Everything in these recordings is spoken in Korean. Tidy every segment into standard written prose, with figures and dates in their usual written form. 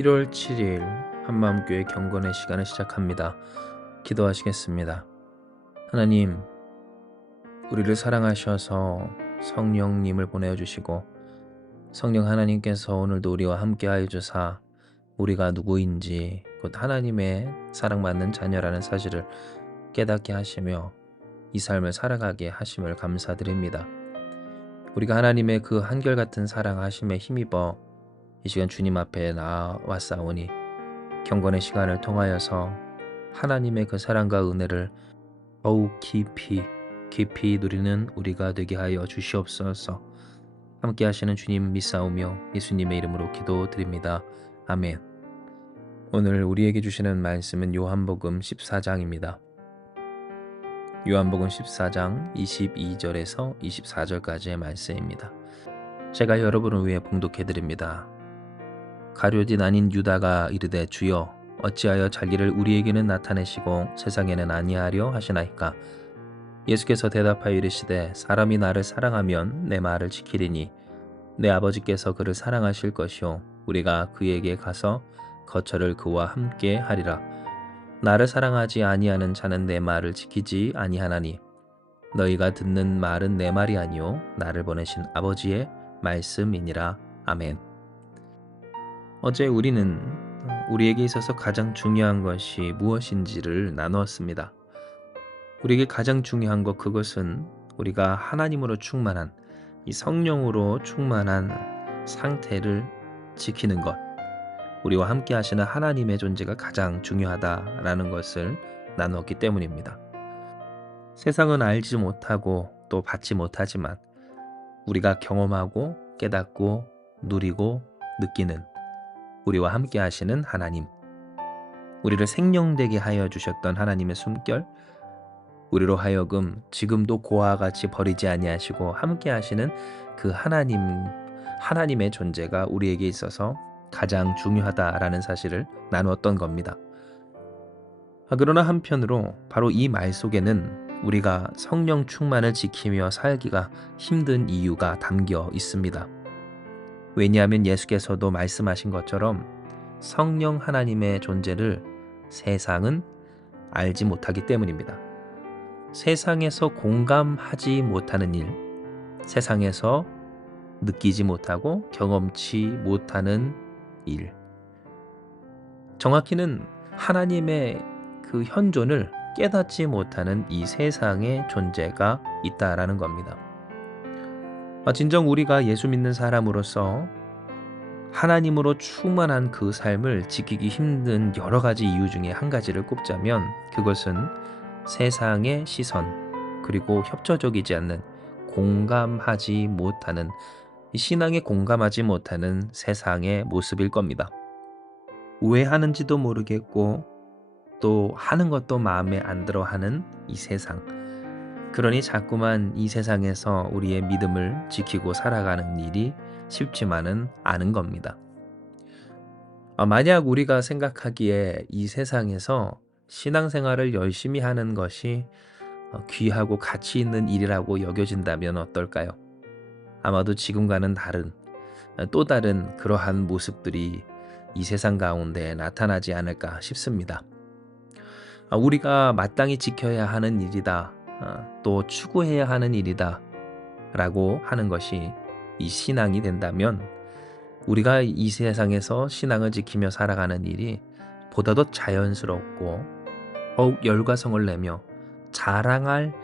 1월 7일 한마음교회 경건의 시간을 시작합니다. 기도하시겠습니다. 하나님, 우리를 사랑하셔서 성령님을 보내주시고 성령 하나님께서 오늘도 우리와 함께하여 주사 우리가 누구인지 곧 하나님의 사랑받는 자녀라는 사실을 깨닫게 하시며 이 삶을 살아가게 하심을 감사드립니다. 우리가 하나님의 그 한결같은 사랑하심에 힘입어 이 시간 주님 앞에 나아왔사오니 경건의 시간을 통하여서 하나님의 그 사랑과 은혜를 더욱 깊이 누리는 우리가 되게 하여 주시옵소서. 함께 하시는 주님 믿사오며 예수님의 이름으로 기도드립니다. 아멘. 오늘 우리에게 주시는 말씀은 요한복음 14장입니다. 요한복음 14장 22절에서 24절까지의 말씀입니다. 제가 여러분을 위해 봉독해드립니다. 가룟 아닌 유다가 이르되 주여 어찌하여 자기를 우리에게는 나타내시고 세상에는 아니하려 하시나이까. 예수께서 대답하여 이르시되 사람이 나를 사랑하면 내 말을 지키리니 내 아버지께서 그를 사랑하실 것이요 우리가 그에게 가서 거처를 그와 함께 하리라. 나를 사랑하지 아니하는 자는 내 말을 지키지 아니하나니 너희가 듣는 말은 내 말이 아니요 나를 보내신 아버지의 말씀이니라. 아멘. 어제 우리는 우리에게 있어서 가장 중요한 것이 무엇인지를 나누었습니다. 우리에게 가장 중요한 것, 그것은 우리가 하나님으로 충만한 이 성령으로 충만한 상태를 지키는 것, 우리와 함께 하시는 하나님의 존재가 가장 중요하다라는 것을 나누었기 때문입니다. 세상은 알지 못하고 또 받지 못하지만 우리가 경험하고 깨닫고 누리고 느끼는 우리와 함께 하시는 하나님, 우리를 생명되게 하여 주셨던 하나님의 숨결, 우리로 하여금 지금도 고아와 같이 버리지 아니하시고 함께 하시는 그 하나님의 존재가 우리에게 있어서 가장 중요하다라는 사실을 나누었던 겁니다. 그러나 한편으로 바로 이 말 속에는 우리가 성령 충만을 지키며 살기가 힘든 이유가 담겨 있습니다. 왜냐하면 예수께서도 말씀하신 것처럼 성령 하나님의 존재를 세상은 알지 못하기 때문입니다. 세상에서 공감하지 못하는 일, 세상에서 느끼지 못하고 경험치 못하는 일, 정확히는 하나님의 그 현존을 깨닫지 못하는 이 세상의 존재가 있다라는 겁니다. 진정 우리가 예수 믿는 사람으로서 하나님으로 충만한 그 삶을 지키기 힘든 여러 가지 이유 중에 한 가지를 꼽자면 그것은 세상의 시선, 그리고 협조적이지 않는, 공감하지 못하는, 신앙에 공감하지 못하는 세상의 모습일 겁니다. 왜 하는지도 모르겠고 또 하는 것도 마음에 안 들어 하는 이 세상, 그러니 자꾸만 이 세상에서 우리의 믿음을 지키고 살아가는 일이 쉽지만은 않은 겁니다. 만약 우리가 생각하기에 이 세상에서 신앙생활을 열심히 하는 것이 귀하고 가치 있는 일이라고 여겨진다면 어떨까요? 아마도 지금과는 다른, 또 다른 그러한 모습들이 이 세상 가운데 나타나지 않을까 싶습니다. 우리가 마땅히 지켜야 하는 일이다, 또 추구해야 하는 일이다 라고 하는 것이 이 신앙이 된다면 우리가 이 세상에서 신앙을 지키며 살아가는 일이 보다 더 자연스럽고 더욱 열과성을 내며 자랑할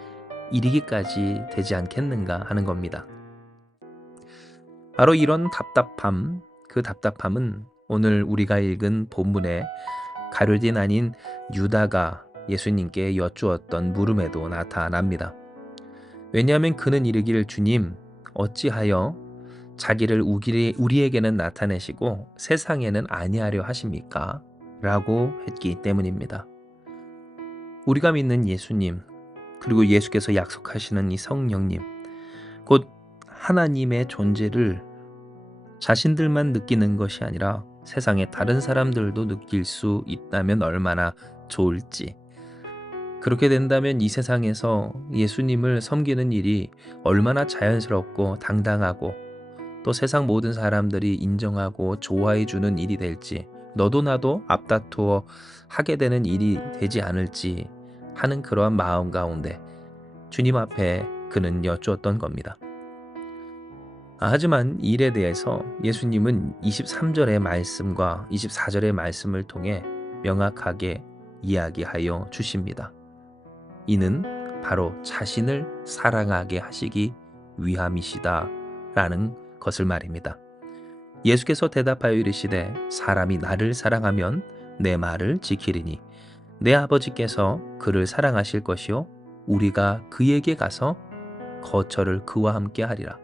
일이기까지 되지 않겠는가 하는 겁니다. 바로 이런 답답함, 그 답답함은 오늘 우리가 읽은 본문의 가룟 아닌 유다가 예수님께 여쭈었던 물음에도 나타납니다. 왜냐하면 그는 이르기를 주님 어찌하여 자기를 우리에게는 나타내시고 세상에는 아니하려 하십니까? 라고 했기 때문입니다. 우리가 믿는 예수님, 그리고 예수께서 약속하시는 이 성령님, 곧 하나님의 존재를 자신들만 느끼는 것이 아니라 세상의 다른 사람들도 느낄 수 있다면 얼마나 좋을지, 그렇게 된다면 이 세상에서 예수님을 섬기는 일이 얼마나 자연스럽고 당당하고 또 세상 모든 사람들이 인정하고 좋아해 주는 일이 될지 너도 나도 앞다투어 하게 되는 일이 되지 않을지 하는 그러한 마음 가운데 주님 앞에 그는 여쭈었던 겁니다. 하지만 이 일에 대해서 예수님은 23절의 말씀과 24절의 말씀을 통해 명확하게 이야기하여 주십니다. 이는 바로 자신을 사랑하게 하시기 위함이시다 라는 것을 말입니다. 예수께서 대답하여 이르시되 사람이 나를 사랑하면 내 말을 지키리니 내 아버지께서 그를 사랑하실 것이요 우리가 그에게 가서 거처를 그와 함께 하리라.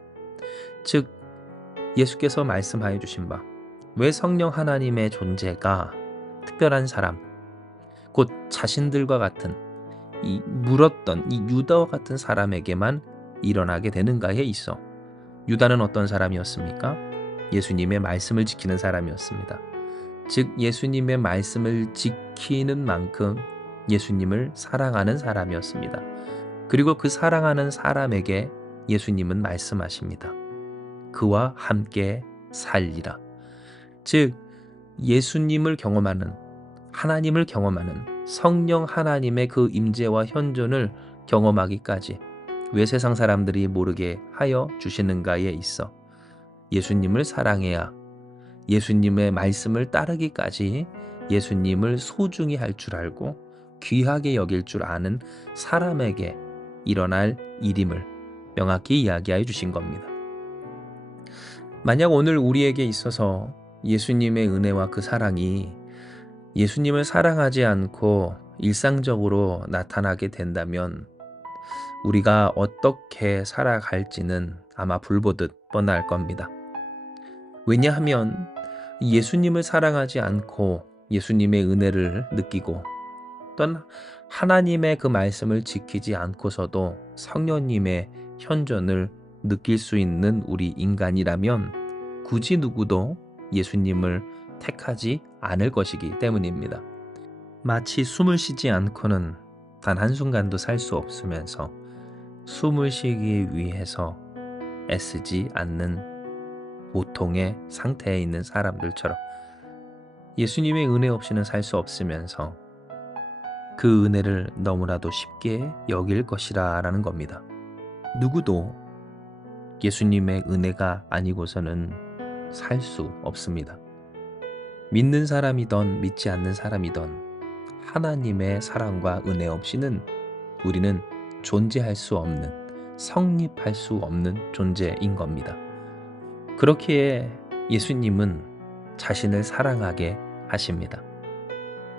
즉 예수께서 말씀하여 주신 바 왜 성령 하나님의 존재가 특별한 사람 곧 자신들과 같은 이 물었던 이 유다와 같은 사람에게만 일어나게 되는가에 있어 유다는 어떤 사람이었습니까? 예수님의 말씀을 지키는 사람이었습니다. 즉 예수님의 말씀을 지키는 만큼 예수님을 사랑하는 사람이었습니다. 그리고 그 사랑하는 사람에게 예수님은 말씀하십니다. 그와 함께 살리라. 즉 예수님을 경험하는 하나님을 경험하는 성령 하나님의 그 임재와 현존을 경험하기까지 왜 세상 사람들이 모르게 하여 주시는가에 있어 예수님을 사랑해야 예수님의 말씀을 따르기까지 예수님을 소중히 할 줄 알고 귀하게 여길 줄 아는 사람에게 일어날 일임을 명확히 이야기하여 주신 겁니다. 만약 오늘 우리에게 있어서 예수님의 은혜와 그 사랑이 예수님을 사랑하지 않고 일상적으로 나타나게 된다면 우리가 어떻게 살아갈지는 아마 불보듯 뻔할 겁니다. 왜냐하면 예수님을 사랑하지 않고 예수님의 은혜를 느끼고 또한 하나님의 그 말씀을 지키지 않고서도 성령님의 현존을 느낄 수 있는 우리 인간이라면 굳이 누구도 예수님을 택하지 않을 것이기 때문입니다. 마치 숨을 쉬지 않고는 단 한순간도 살 수 없으면서 숨을 쉬기 위해서 애쓰지 않는 보통의 상태에 있는 사람들처럼 예수님의 은혜 없이는 살 수 없으면서 그 은혜를 너무나도 쉽게 여길 것이라 라는 겁니다. 누구도 예수님의 은혜가 아니고서는 살 수 없습니다. 믿는 사람이든 믿지 않는 사람이든 하나님의 사랑과 은혜 없이는 우리는 존재할 수 없는, 성립할 수 없는 존재인 겁니다. 그렇기에 예수님은 자신을 사랑하게 하십니다.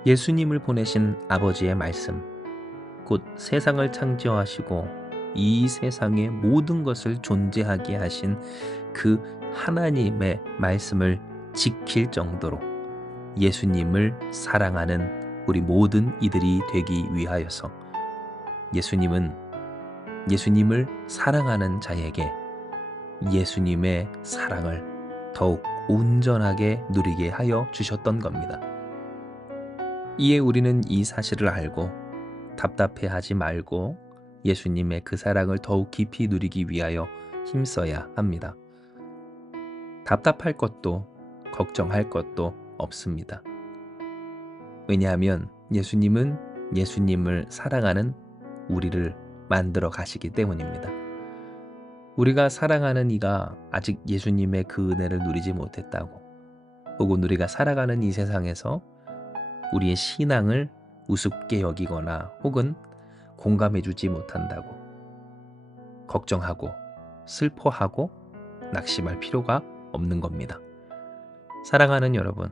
예수님을 보내신 아버지의 말씀, 곧 세상을 창조하시고 이 세상의 모든 것을 존재하게 하신 그 하나님의 말씀을 지킬 정도로 예수님을 사랑하는 우리 모든 이들이 되기 위하여서 예수님은 예수님을 사랑하는 자에게 예수님의 사랑을 더욱 온전하게 누리게 하여 주셨던 겁니다. 이에 우리는 이 사실을 알고 답답해하지 말고 예수님의 그 사랑을 더욱 깊이 누리기 위하여 힘써야 합니다. 답답할 것도 걱정할 것도 없습니다. 왜냐하면 예수님은 예수님을 사랑하는 우리를 만들어 가시기 때문입니다. 우리가 사랑하는 이가 아직 예수님의 그 은혜를 누리지 못했다고, 혹은 우리가 살아가는 이 세상에서 우리의 신앙을 우습게 여기거나 혹은 공감해주지 못한다고 걱정하고 슬퍼하고 낙심할 필요가 없는 겁니다. 사랑하는 여러분,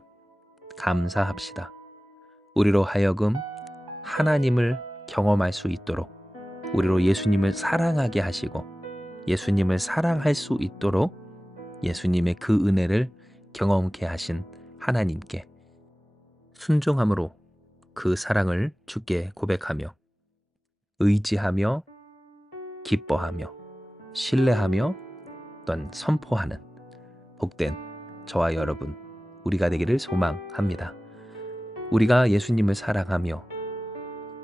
감사합시다. 우리로 하여금 하나님을 경험할 수 있도록, 우리로 예수님을 사랑하게 하시고 예수님을 사랑할 수 있도록 예수님의 그 은혜를 경험케 하신 하나님께 순종함으로 그 사랑을 주께 고백하며 의지하며 기뻐하며 신뢰하며 또한 선포하는 복된 저와 여러분 우리가 되기를 소망합니다. 우리가 예수님을 사랑하며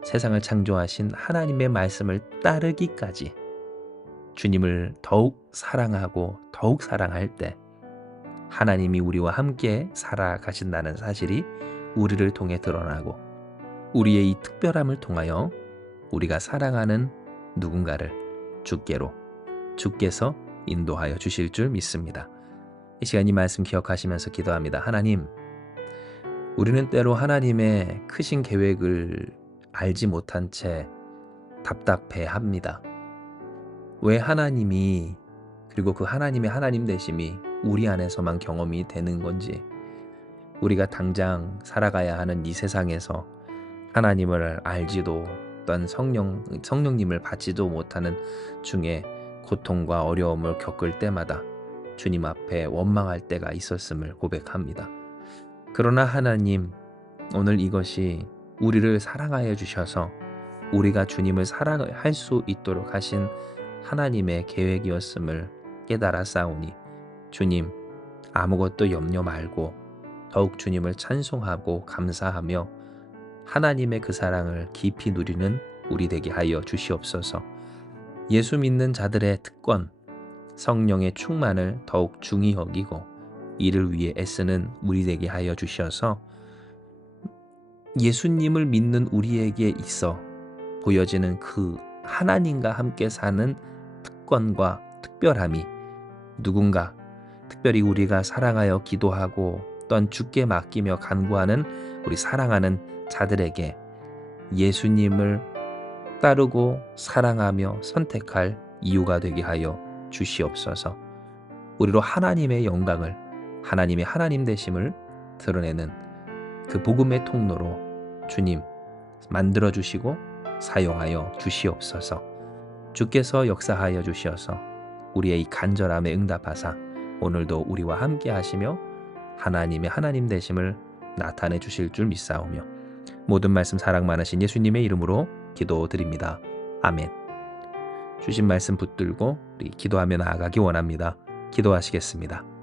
세상을 창조하신 하나님의 말씀을 따르기까지 주님을 더욱 사랑하고 더욱 사랑할 때 하나님이 우리와 함께 살아가신다는 사실이 우리를 통해 드러나고 우리의 이 특별함을 통하여 우리가 사랑하는 누군가를 주께서 인도하여 주실 줄 믿습니다. 이 시간 이 말씀 기억하시면서 기도합니다. 하나님, 우리는 때로 하나님의 크신 계획을 알지 못한 채 답답해합니다. 왜 하나님이 그리고 그 하나님의 하나님 되심이 우리 안에서만 경험이 되는 건지, 우리가 당장 살아가야 하는 이 세상에서 하나님을 알지도 또한 성령님을 받지도 못하는 중에 고통과 어려움을 겪을 때마다 주님 앞에 원망할 때가 있었음을 고백합니다. 그러나 하나님, 오늘 이것이 우리를 사랑하여 주셔서 우리가 주님을 사랑할 수 있도록 하신 하나님의 계획이었음을 깨달아 싸우니 주님, 아무것도 염려 말고 더욱 주님을 찬송하고 감사하며 하나님의 그 사랑을 깊이 누리는 우리 되게 하여 주시옵소서. 예수 믿는 자들의 특권, 성령의 충만을 더욱 중히 여기고 이를 위해 애쓰는 우리 되게 하여 주셔서 예수님을 믿는 우리에게 있어 보여지는 그 하나님과 함께 사는 특권과 특별함이 누군가 특별히 우리가 사랑하여 기도하고 또한 주께 맡기며 간구하는 우리 사랑하는 자들에게 예수님을 따르고 사랑하며 선택할 이유가 되게 하여 주시옵소서. 우리로 하나님의 영광을, 하나님의 하나님 되심을 드러내는 그 복음의 통로로 주님 만들어 주시고 사용하여 주시옵소서. 주께서 역사하여 주시어서 우리의 이 간절함에 응답하사 오늘도 우리와 함께 하시며 하나님의 하나님 되심을 나타내 주실 줄 믿사오며 모든 말씀 사랑 많으신 예수님의 이름으로 기도드립니다. 아멘. 주신 말씀 붙들고 우리 기도하며 나아가기 원합니다. 기도하시겠습니다.